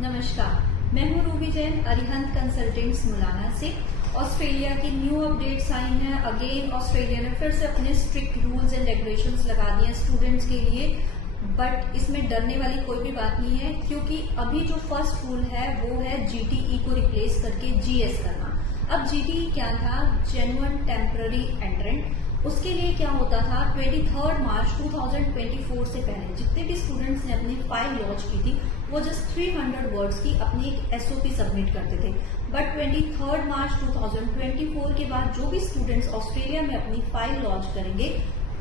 नमस्कार, मैं हूँ रूबी जैन, अरिहंत कंसल्टेंट्स मुलाना से। ऑस्ट्रेलिया की न्यू अपडेट्स आई हैं। अगेन ऑस्ट्रेलिया ने फिर से अपने स्ट्रिक्ट रूल्स एंड रेगुलेशंस लगा दिए हैं स्टूडेंट्स के लिए, बट इसमें डरने वाली कोई भी बात नहीं है, क्योंकि अभी जो फर्स्ट रूल है वो है जीटीई को रिप्लेस करके जीएस करना। अब जीटीई क्या था? Genuine temporary एंट्रेंट। उसके लिए क्या होता था? 23 मार्च 2024 से पहले जितने भी स्टूडेंट्स ने अपनी फाइल लॉन्च की थी वो जस्ट 300 वर्ड्स की अपनी एक एसओपी सबमिट करते थे। बट 23 मार्च 2024 के बाद जो भी स्टूडेंट्स ऑस्ट्रेलिया में अपनी फाइल लॉन्च करेंगे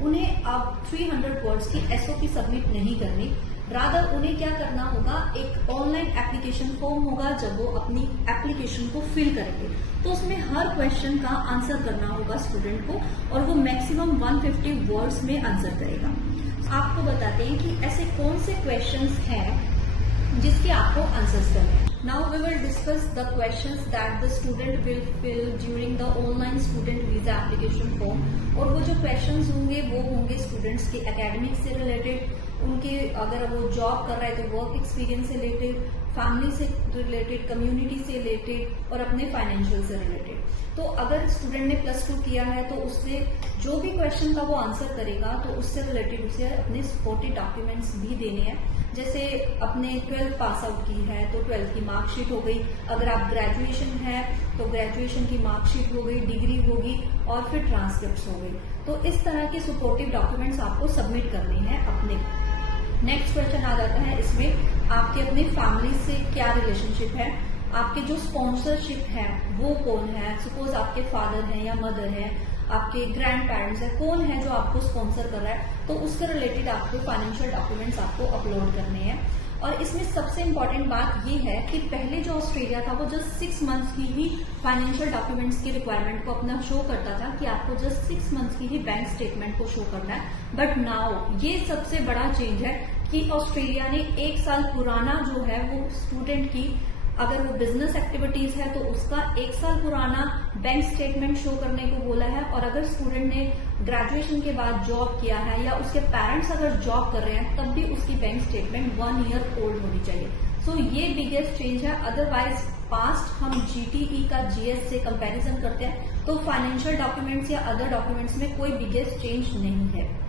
उन्हें अब 300 वर्ड्स की एसओपी सबमिट नहीं करनी, रादर उन्हें क्या करना होगा, एक ऑनलाइन एप्लीकेशन फॉर्म होगा। जब वो अपनी एप्लीकेशन को फिल करेंगे तो उसमें हर क्वेश्चन का आंसर करना होगा स्टूडेंट को, और वो मैक्सिमम 150 वर्ड्स में आंसर करेगा। आपको बताते हैं कि ऐसे कौन से क्वेश्चंस हैं जिसके आपको आंसर्स करने हैं। Now we will discuss the questions that the student will fill during the online student visa application form। और वो जो questions होंगे वो होंगे स्टूडेंट्स के एकेडमिक से रिलेटेड, उनके अगर वो जॉब कर रहा है तो वर्क एक्सपीरियंस से रिलेटेड, फैमिली से रिलेटेड, कम्युनिटी से रिलेटेड और अपने फाइनेंशियल से रिलेटेड। तो अगर स्टूडेंट ने +2 किया है तो उससे जो भी क्वेश्चन का वो आंसर करेगा तो उससे रिलेटेड उसे अपने सपोर्टिव डॉक्यूमेंट्स भी देने हैं। जैसे अपने 12th पास आउट की है तो 12th की मार्कशीट हो गई, अगर आप ग्रेजुएशन है तो ग्रेजुएशन की मार्कशीट हो गई, डिग्री होगी और फिर ट्रांसक्रिप्ट हो गई। तो इस तरह के सपोर्टिव डॉक्यूमेंट्स आपको सबमिट करने हैं अपने। नेक्स्ट क्वेश्चन आ जाता है इसमें, आपके अपने फैमिली से क्या रिलेशनशिप है, आपके जो स्पॉन्सरशिप है वो कौन है। सपोज आपके फादर हैं या मदर है, आपके ग्रैंड पेरेंट्स है, कौन है जो आपको स्पॉन्सर कर रहा है, तो उसके रिलेटेड आपको फाइनेंशियल डॉक्यूमेंट्स आपको अपलोड करने हैं। और इसमें सबसे इम्पोर्टेंट बात ये है कि पहले जो ऑस्ट्रेलिया था वो जस्ट 6 मंथ्स की ही फाइनेंशियल डॉक्यूमेंट्स की रिक्वायरमेंट को अपना शो करता था कि आपको जस्ट 6 मंथ्स की ही बैंक स्टेटमेंट को शो करना है। बट नाउ ये सबसे बड़ा चेंज है कि ऑस्ट्रेलिया ने 1 साल पुराना जो है वो स्टूडेंट की, अगर वो बिजनेस एक्टिविटीज है तो उसका 1 साल पुराना बैंक स्टेटमेंट शो करने को बोला है। और अगर स्टूडेंट ने ग्रेजुएशन के बाद जॉब किया है या उसके पेरेंट्स अगर जॉब कर रहे हैं तब भी उसकी बैंक स्टेटमेंट 1 ईयर ओल्ड होनी चाहिए। सो ये बिगेस्ट चेंज है। अदरवाइज पास्ट हम जीटीई का जीएस से कंपैरिजन करते हैं तो फाइनेंशियल डॉक्यूमेंट्स या अदर डॉक्यूमेंट्स में कोई बिगेस्ट चेंज नहीं है।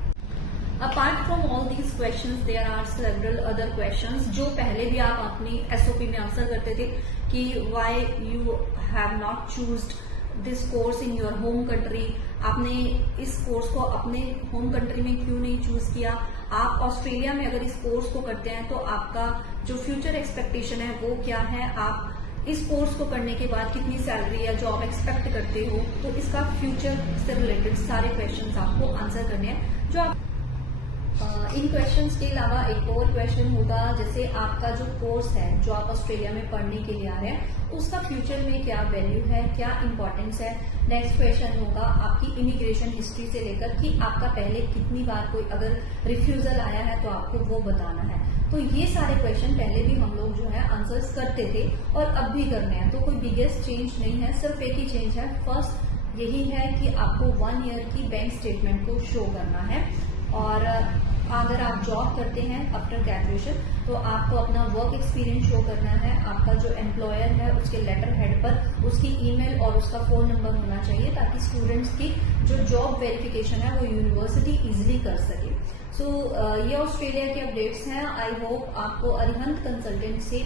Apart from all these questions there are several other questions जो पहले भी आप अपनी एसओपी में आंसर करते थे कि why you have not choosed this course in your home country. आपने इस कोर्स को अपने होम कंट्री में क्यों नहीं चूज किया। आप ऑस्ट्रेलिया में अगर इस कोर्स को करते हैं तो आपका जो फ्यूचर एक्सपेक्टेशन है वो क्या है, आप इस कोर्स को करने के बाद कितनी सैलरी या जॉब एक्सपेक्ट करते हो। तो इसका फ्यूचर से रिलेटेड सारे क्वेश्चंस आपको आंसर करने हैं। जो आप इन क्वेश्चंस के अलावा एक और क्वेश्चन होगा, जैसे आपका जो कोर्स है जो आप ऑस्ट्रेलिया में पढ़ने के लिए आ रहे हैं उसका फ्यूचर में क्या वैल्यू है, क्या इंपॉर्टेंस है। नेक्स्ट क्वेश्चन होगा आपकी इमिग्रेशन हिस्ट्री से लेकर कि आपका पहले कितनी बार कोई अगर रिफ्यूजल आया है तो आपको वो बताना है। तो ये सारे क्वेश्चन पहले भी हम लोग जो है आंसर्स करते थे और अब भी करने हैं, तो कोई बिगेस्ट चेंज नहीं है, सिर्फ एक ही चेंज है। फर्स्ट यही है कि आपको 1 ईयर की बैंक स्टेटमेंट को शो करना है। और अगर आप जॉब करते हैं आफ्टर ग्रेजुएशन तो आपको अपना वर्क एक्सपीरियंस शो करना है। आपका जो एम्प्लॉयर है उसके लेटर हेड पर उसकी ईमेल और उसका फोन नंबर होना चाहिए ताकि स्टूडेंट्स की जो जॉब वेरिफिकेशन है वो यूनिवर्सिटी इजीली कर सके। सो ये ऑस्ट्रेलिया के अपडेट्स हैं। आई होप आपको अरिहंत कंसल्टेंट से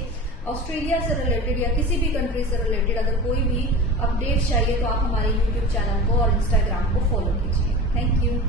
ऑस्ट्रेलिया से रिलेटेड या किसी भी कंट्री से रिलेटेड अगर कोई भी अपडेट चाहिए तो आप हमारे यूट्यूब चैनल को और इंस्टाग्राम को फॉलो कीजिए। Thank you.